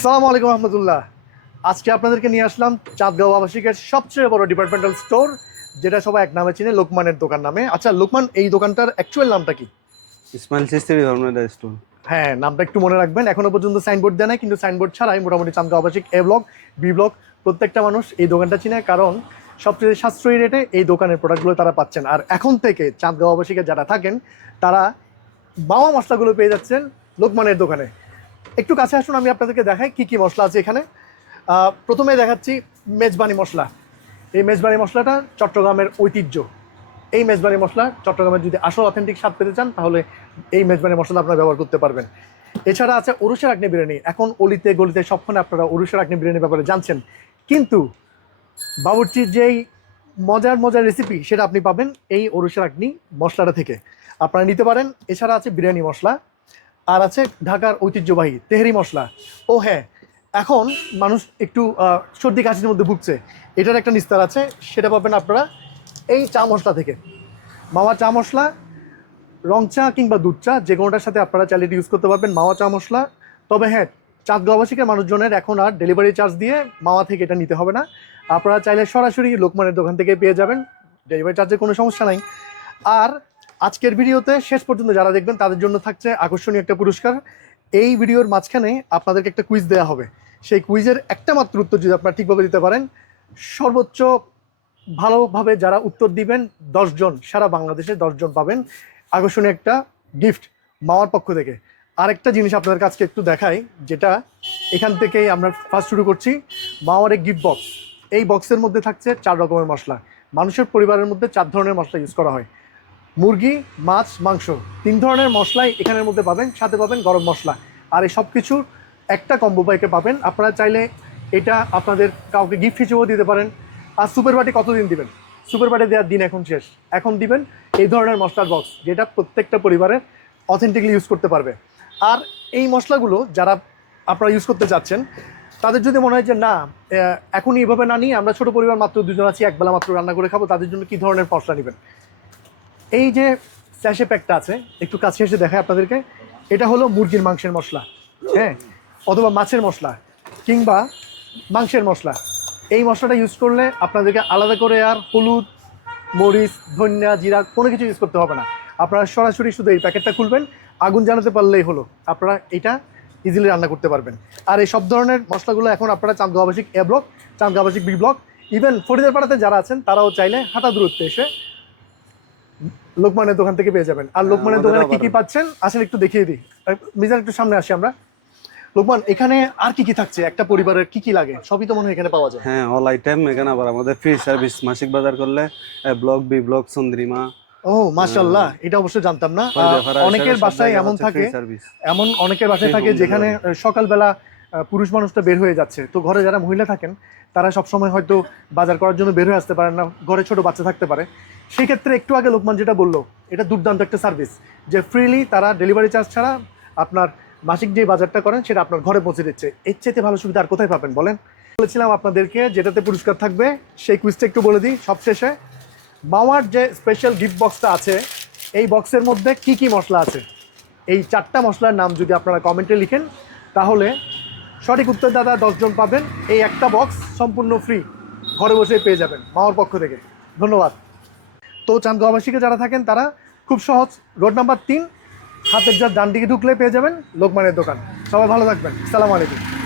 আসসালামু আলাইকুম রহমতুল্লাহ। আজকে আপনাদেরকে নিয়ে আসলাম চাঁদগাঁও আবাসিকের সবচেয়ে বড় ডিপার্টমেন্টাল স্টোর, যেটা সবাই এক নামে চিনে, লোকমানের দোকান নামে। আচ্ছা লোকমান, এই দোকানটার অ্যাকচুয়াল নামটা কি? ইসমাইল সিস্টেরি ধর্মের স্টোর। হ্যাঁ, নামটা একটু মনে রাখবেন। এখনো পর্যন্ত সাইনবোর্ড দেয় নাই, কিন্তু সাইনবোর্ড ছাড়াই মোটামুটি চাঁদগাঁও আবাসিক এ ব্লক বি ব্লক প্রত্যেকটা মানুষ এই দোকানটা চিনে, কারণ সবচেয়ে সাশ্রয়ী রেটে এই দোকানের প্রোডাক্টগুলো তারা পাচ্ছেন। আর এখন থেকে চাঁদগাঁও আবাসিকে যারা থাকেন তারা বাওয়া মশলাগুলো পেয়ে যাচ্ছেন লোকমানের দোকানে। একটু কাছে আসুন, আমি আপনাদেরকে দেখাই কি কি মশলা আছে এখানে। প্রথমে দেখাচ্ছি মেজবানি মশলা। এই মেজবানি মশলাটা চট্টগ্রামের ঐতিহ্য। এই মেজবানি মশলা চট্টগ্রামের যদি আসল অথেন্টিক স্বাদ পেতে চান, তাহলে এই মেজবানি মশলা আপনারা ব্যবহার করতে পারবেন। এছাড়া আছে ওরসের আগ্নে বিরিয়ানি। এখন অলিতে গলিতে সবক্ষণে আপনারা ওরসের আগ্নে বিরিয়ানির ব্যাপারে জানছেন, কিন্তু বাবুর্চির যেই মজার মজার রেসিপি সেটা আপনি পাবেন এই ওরসের আগ্নি মশলাটা থেকে, আপনারা নিতে পারেন। এছাড়া আছে বিরিয়ানি মশলা, আর আছে ঢাকার ঐতিহ্যবাহী তেহরি মশলা। ও হ্যাঁ, এখন মানুষ একটু সর্দি কাশির মধ্যে ভুগছে, এটার একটা নিস্তার আছে, সেটা পাবেন আপনারা এই চা মশলা থেকে। মাওয়া চা মশলা, রং চা কিংবা দুধ চা যে কোনোটার সাথে আপনারা চাইলে ইউজ করতে পারবেন মাওয়া চা মশলা। তবে হ্যাঁ, চাঁদগাঁও আবাসিকের মানুষজনের এখন আর ডেলিভারি চার্জ দিয়ে মাওয়া থেকে এটা নিতে হবে না, আপনারা চাইলে সরাসরি লোকমানের দোকান থেকে পেয়ে যাবেন, ডেলিভারি চার্জের কোনো সমস্যা নাই। আর আজকের ভিডিওতে শেষ পর্যন্ত যারা দেখবেন তাদের জন্য থাকছে আকর্ষণীয় একটা পুরস্কার। এই ভিডিওর মাঝখানে আপনাদেরকে একটা কুইজ দেওয়া হবে, সেই কুইজের একটা মাত্র উত্তর যদি আপনারা ঠিকভাবে দিতে পারেন, সর্বোচ্চ ভালোভাবে যারা উত্তর দিবেন 10 জন, সারা বাংলাদেশে 10 জন পাবেন আকর্ষণীয় একটা গিফট মাওয়ার পক্ষ থেকে। আরেকটা জিনিস আপনাদের কাছে একটু দেখাই, যেটা এখান থেকেই আমরা ফার্স্ট শুরু করছি। মাওয়ার এক গিফট বক্স। এই বক্সের মধ্যে থাকছে 4 রকমের মশলা। মানুষের পরিবারের মধ্যে 4 ধরনের মশলা ইউজ করা হয়, মুরগি, মাছ, মাংস, 3 ধরনের মশলাই এখানের মধ্যে পাবেন, সাথে পাবেন গরম মশলা। আর এই সব কিছুর একটা কম্বো প্যাকে পাবেন। আপনারা চাইলে এটা আপনাদের কাউকে গিফট হিসেবেও দিতে পারেন। আর সুপার বাটি কতদিন দিবেন? সুপার বাটি দেওয়ার দিন এখন শেষ। এখন দিবেন এই ধরনের মশলার বক্স, যেটা প্রত্যেকটা পরিবারের অথেন্টিকলি ইউজ করতে পারবে। আর এই মশলাগুলো যারা আপনারা ইউজ করতে চাচ্ছেন, তাদের যদি মনে হয় যে না, এখনই এভাবে না নিয়ে আমরা ছোটো পরিবার মাত্র 2 জন আছি, একবেলা মাত্র রান্না করে খাবো, তাদের জন্য কী ধরনের মশলা নেবেন? এই যে স্যাশে প্যাকটা আছে, একটু কাছে এসে দেখায় আপনাদেরকে। এটা হলো মুরগির মাংসের মশলা, হ্যাঁ, অথবা মাছের মশলা কিংবা মাংসের মশলা। এই মশলাটা ইউজ করলে আপনাদেরকে আলাদা করে আর হলুদ, মরিচ, ধনিয়া, জিরা কোনো কিছু ইউজ করতে হবে না। আপনারা সরাসরি শুধু এই প্যাকেটটা খুলবেন, আগুন জ্বালাতে পারলেই হলো, আপনারা এটা ইজিলি রান্না করতে পারবেন। আর এই সব ধরনের মশলাগুলো এখন আপনারা চাঁদগাঁও আবাসিক এ ব্লক, চাঁদগাঁও আবাসিক বি ব্লক, ইভেন ফরিদের পাড়াতে যারা আছেন তারাও চাইলে হাঁটা দূরত্বে এসে লোকমানের দোকান থেকে পেয়ে যাবেন। আর লোকমানের দোকানে কি কি পাচ্ছেন আসলে একটু দেখিয়ে দিই। মিজান, একটু সামনে আসি আমরা। লোকমান, এখানে আর কি কি থাকছে? একটা পরিবারের কি কি লাগে সবই তো মনে হয় এখানে পাওয়া যায়। হ্যাঁ, অল আইটেম এখানে। আবার আমাদের ফ্রি সার্ভিস, মাসিক বাজার করলে ব্লক, বি ব্লক, চন্দ্রিমা। ও মাশাআল্লাহ, এটা অবশ্যই জানতাম না। অনেকের বাসায় এমন থাকে, অনেকের বাসায় থাকে যেখানে সকালবেলা পুরুষ মানুষটা বের হয়ে যাচ্ছে, তো ঘরে যারা মহিলা থাকেন তারা সবসময় হয়তো বাজার করার জন্য বের হয়ে আসতে পারেন না, ঘরে ছোট বাচ্চা থাকতে পারে। সেক্ষেত্রে একটু আগে লোকমান যেটা বললো, এটা দুর্দান্ত একটা সার্ভিস, যে ফ্রিলি তারা ডেলিভারি চার্জ ছাড়া আপনার মাসিক যে বাজারটা করেন সেটা আপনার ঘরে পৌঁছে দিচ্ছে। এর চাইতে ভালো সুবিধা আর কোথায় পাবেন বলেন? বলেছিলাম আপনাদেরকে যেটাতে পুরস্কার থাকবে, সেই কুইজটা একটু বলে দিই সবশেষে। মাওয়ার যে স্পেশাল গিফট বক্সটা আছে, এই বক্সের মধ্যে কি কি মশলা আছে, এই 4টা মশলার নাম যদি আপনারা কমেন্টে লিখেন, তাহলে সঠিক উত্তরদাতা 10 জন পাবেন। এই একটা বক্স সম্পূর্ণ ফ্রি, ঘরে বসে পেয়ে যাবেন মাওয়ার পক্ষ থেকে। ধন্যবাদ। তো চাঁদগাঁও আবাসিকে যারা থাকেন তারা খুব সহজ, রোড নাম্বার 3, হাতের যা ডান দিকে ঢুকলে পেয়ে যাবেন লোকমানের দোকান। সবাই ভালো থাকবেন। আসসালামু আলাইকুম।